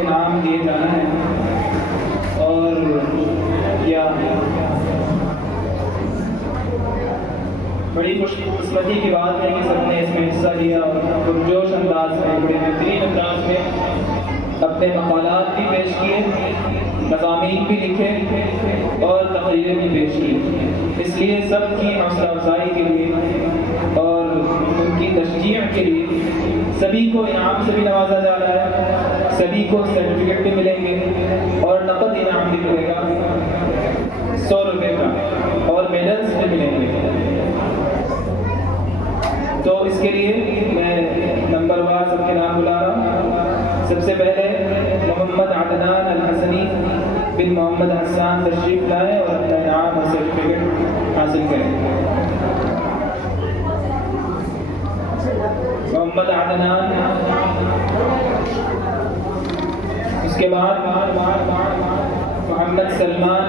इनाम दिए जाना है। और या बड़ी खुशकिस्मती की बात है कि सबने इसमें हिस्सा लिया और पुरजोश अंदाज में, बड़े बेहतरीन अंदाज में अपने मकालात भी पेश किए, मज़ामीन भी लिखे और तकरीरें भी पेश की। इसलिए सबकी हौसला अफजाई के लिए और उनकी तशजीह के लिए सभी को इनाम से भी नवाजा जा रहा है, सभी को सर्टिफिकेट भी मिलेंगे और नकद इनाम भी मिलेगा 100 रुपये का, और मेडल्स भी मिलेंगे। तो इसके लिए मैं नंबरवार सबके नाम बुला रहा हूँ। सबसे पहले मोहम्मद अदनान अल हसनी बिन मोहम्मद हसन तशरीफ लाएँ और अपना इनाम और सर्टिफिकेट हासिल करें। मोहम्मद अदनान। उसके बाद मोहम्मद सलमान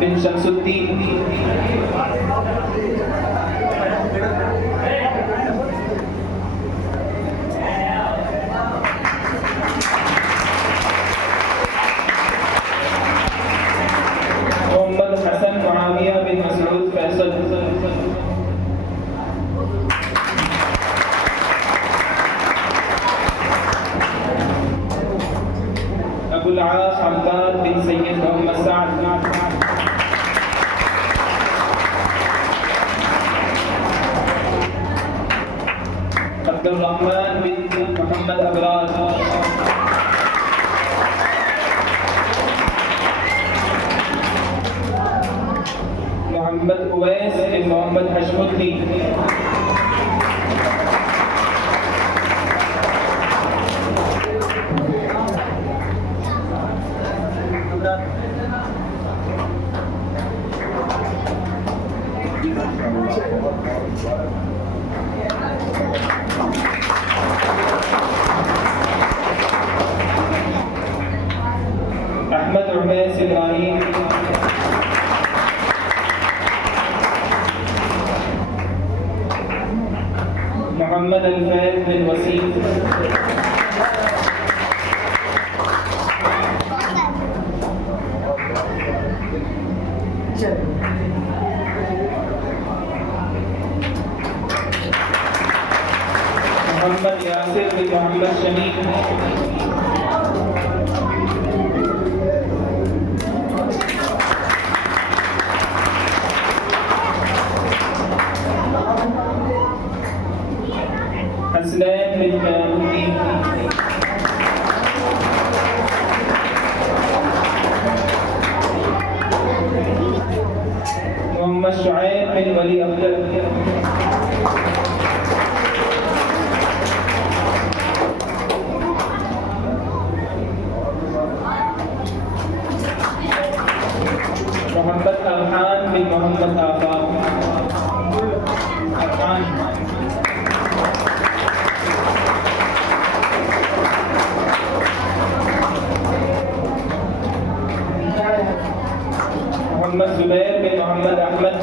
बिन शमसुद्दीन। मोहम्मद हसन मुआविया बिन मसऊद फैसल। अबुल आस अब्बास बिन सैयद मोहम्मद साद। अब्दुल रहमान बिन मोहम्मद अबरार। मोहम्मद उवैस बिन मोहम्मद हशमुद्दीन। अहमद उमैस इब्राहिम। मोहम्मद अल-फैज़ बिन वसीम। मोहम्मद यासिर बिन मोहम्मद शमीम। हसनैन बिन कयामुद्दीन। मोहम्मद शुएब बिन वली अख्तर। मोहम्मद अरहान बिन मोहम्मद आफाक। मोहम्मद जुबैर बिन मोहम्मद अहमद।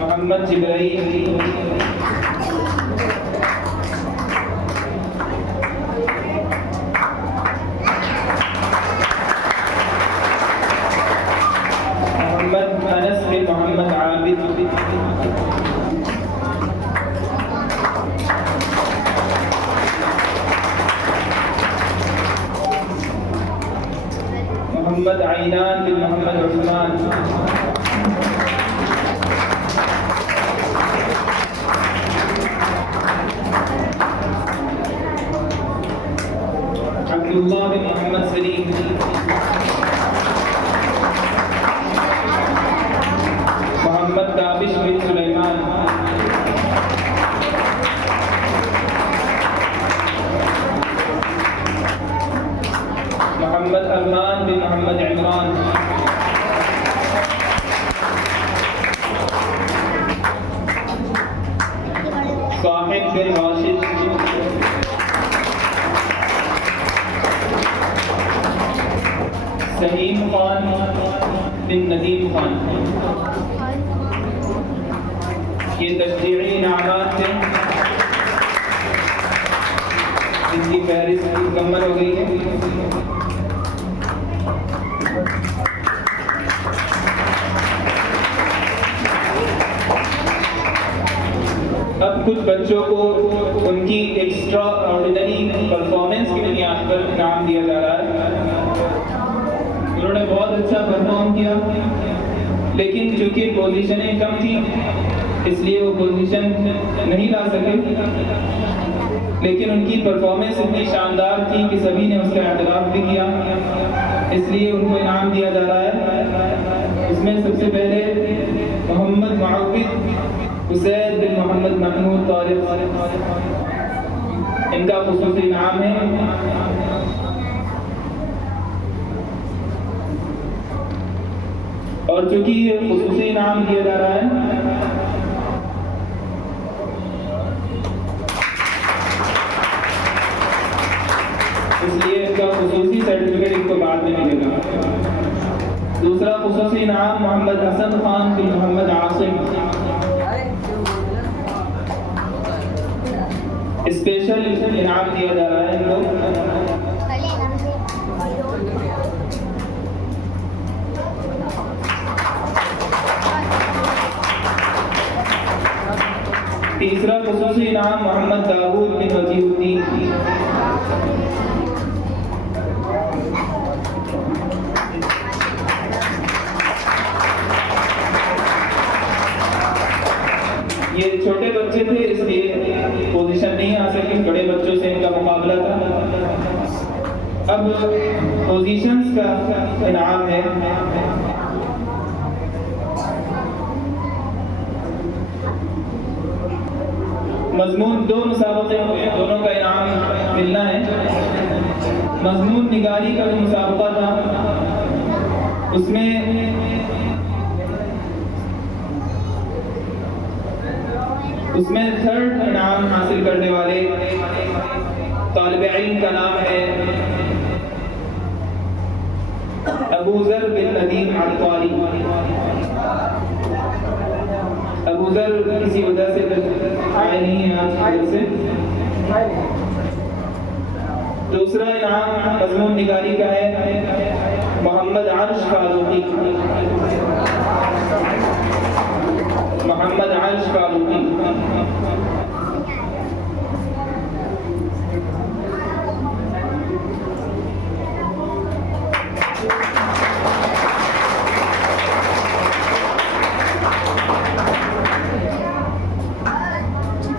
मोहम्मद जिब्राइल। मोहम्मद अनस बिन मोहम्मद आबिद। मोहम्मद आइनान बिन मोहम्मद उस्मान। अब्दुल्लाह बिन मोहम्मद सलीम। मोहम्मद दाबिश बिन सुलेमान। मोहम्मद अरमान बिन मोहम्मद इमरान। साहिब बिन राशिद। सहीम खान बिन नदीम खान। ये तशरीई इनामात थे, इनकी फहरिस्त मुकम्मल हो गई है। अब कुछ बच्चों को उनकी एक्स्ट्रा ऑर्डिनरी परफॉर्मेंस की बुनियाद पर इनाम दिया जा रहा है। उन्होंने बहुत अच्छा परफॉर्म किया, लेकिन चूंकि पोजीशनें कम थी इसलिए वो पोजीशन नहीं ला सके, लेकिन उनकी परफॉर्मेंस इतनी शानदार थी कि सभी ने उसका एतराफ़ भी किया, इसलिए उनको इनाम दिया जा रहा है। इसमें सबसे पहले मोहम्मद मुअव्विद हुसैन बिन मोहम्मद महमूद तारिक, इनका खुसूसी इनाम है। और चूंकि ये खुसूसी इनाम दिया जा रहा है इसलिए इसका खुसूसी सर्टिफिकेट इनको बाद में मिलेगा। दूसरा खुसूसी इनाम मोहम्मद हसन खान बिन मोहम्मद आसिम, स्पेशल इनाम दिया जा रहा है इनको। तीसरा खुसूसी इनाम मोहम्मद दाऊद बिन वजीहुद्दीन, ये छोटे बच्चे थे इसलिए पोजीशन नहीं आ सकी, बड़े बच्चों से इनका मुकाबला था। अब पोजीशंस का इनाम है। मजमून दो मुसाबके हुए, दोनों का इनाम मिलना है। मजमून निगारी का जो मुसाबका था उसमें थर्ड इनाम हासिल करने वाले तालिब इल्म का नाम है अबूजर बिन नदीम अल-क़ारी। अबूजर किसी वजह से आए नहीं है आज की वजह से। दूसरा इनाम मजमून निगारी का है मोहम्मद अर्श फारूकी, मोहम्मद अर्श फारूकी।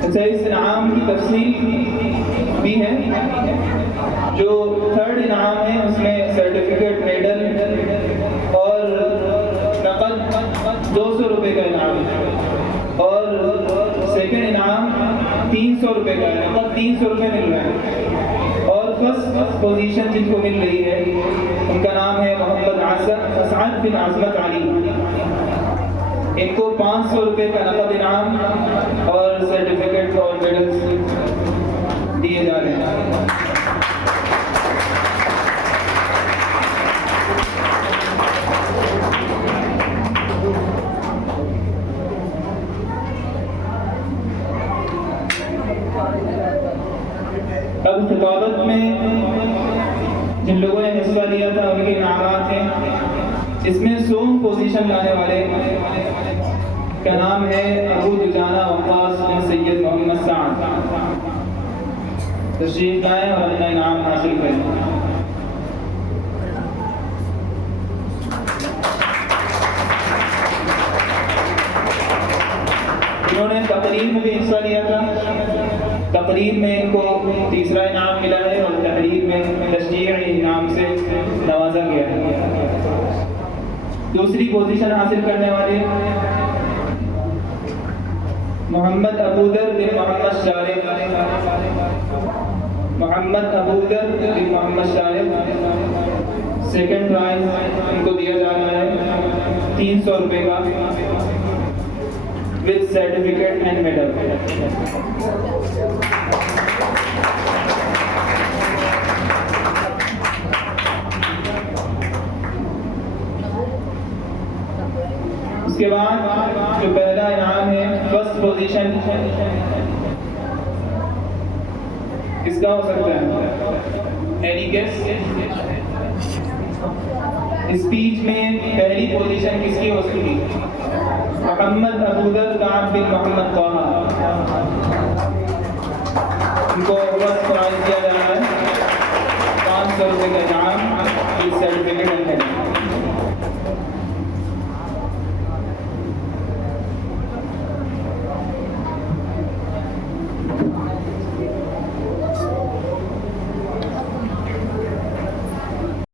अच्छा, इस इनाम की तफसील भी है। जो थर्ड इनाम है उसमें सर्टिफिकेट, मेडल और नकद 200 रुपये का इनाम है, और सेकंड इनाम 300 रुपये का है, नकद 300 रुपये मिल रहा है। और फर्स्ट पोजीशन जिनको मिल रही है उनका नाम है मोहम्मद असअद बिन अजमत अली। इनको 500 रुपये का नकद इनाम और सर्टिफिकेट और मेडल्स दिए जा रहे हैं। अब खिताबत में जिन लोगों ने हिस्सा लिया था उनके इनामात हैं। इसमें 100 पोजीशन लाने वाले का नाम है अबू दुजाना वक्कास बिन सैयद मोहम्मद साद। तशरीफ लाएं और अपना इनाम हासिल करें। इन्होंने तकरीर में भी हिस्सा लिया था। तकरीर में इनको तीसरा इनाम मिला है और तहरीर में तशरीई इनाम से नवाजा गया है। दूसरी पोजीशन हासिल करने वाले मोहम्मद अबूदर बिन मोहम्मद शारिफ, मोहम्मद अबूदर बिन मोहम्मद शारिफ। सेकंड प्राइज इनको दिया जा रहा है 300 रुपये का विद सर्टिफिकेट एंड मेडल। उसके बाद जो पहला इनाम है फर्स्ट पोजीशन किसका हो सकता है? Any guess? स्पीच में पहली पोजीशन किसकी हो सकती है? मोहम्मद अबूदर काब बिन मोहम्मद तोहा, उनको फर्स्ट प्राइज